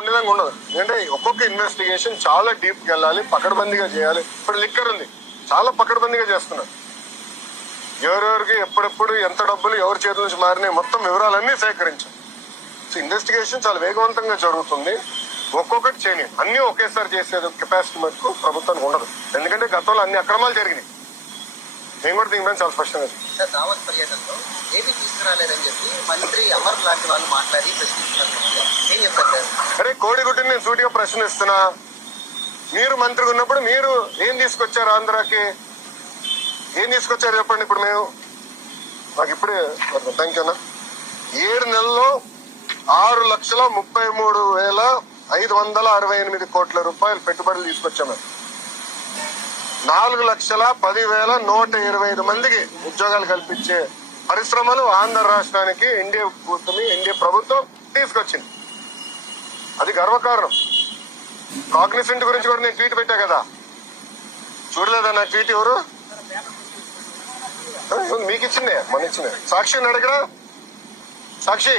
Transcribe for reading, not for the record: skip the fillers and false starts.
ఉండేదాకా ఉండదు. ఎందుకంటే ఒక్కొక్క ఇన్వెస్టిగేషన్ చాలా డీప్ గా వెళ్ళాలి, పకడ్బందీగా చేయాలి. ఇప్పుడు లిక్కర్ ఉంది, చాలా పకడ్బందీగా చేస్తున్నారు. ఎవరెవరికి ఎప్పుడెప్పుడు ఎంత డబ్బులు ఎవరి చేతుల నుంచి మారినాయి మొత్తం వివరాలన్నీ సేకరించాం. సో ఇన్వెస్టిగేషన్ చాలా వేగవంతంగా జరుగుతుంది. ఒక్కొక్కటి చేయని అన్ని ఒకేసారి చేసేది కెపాసిటీ మటుకు ప్రభుత్వానికి ఉండదు. ఎందుకంటే గతంలో అన్ని అక్రమాలు జరిగినాయి. నేను కూడా దీని మీద చాలా స్పష్టంగా దావత్ పర్యటనలో ఏపీ తీసుకురాలేదని చెప్పి మంత్రి అమర్ లాంటి వాళ్ళు మాట్లాడి ప్రశ్నిస్తున్నారు. ఏం చెప్తారు? అరే కోడిగుడ్డిని నేను సూటిగా ప్రశ్నిస్తున్నా. మీరు మంత్రిగా ఉన్నప్పుడు మీరు ఏం తీసుకొచ్చారు ఆంధ్రాకి? ఏం తీసుకొచ్చారు చెప్పండి. ఇప్పుడు మేము నాకు ఇప్పుడే థ్యాంక్ యూ అన్న. 7 నెలల్లో 6,33,568 కోట్ల రూపాయలు పెట్టుబడులు తీసుకొచ్చాము. 4,10,125 మందికి ఉద్యోగాలు కల్పించే పరిశ్రమలు ఆంధ్ర రాష్ట్రానికి ఎన్డీఏ ప్రభుత్వం తీసుకొచ్చింది. అది గర్వకారణం. కాగ్నిసెంట్ గురించి కూడా నేను ట్వీట్ పెట్టా కదా, చూడలేదా నా ట్వీట్? ఎవరు మీకు ఇచ్చిందే, మన ఇచ్చిందే. సాక్షి అడిగినా, సాక్షి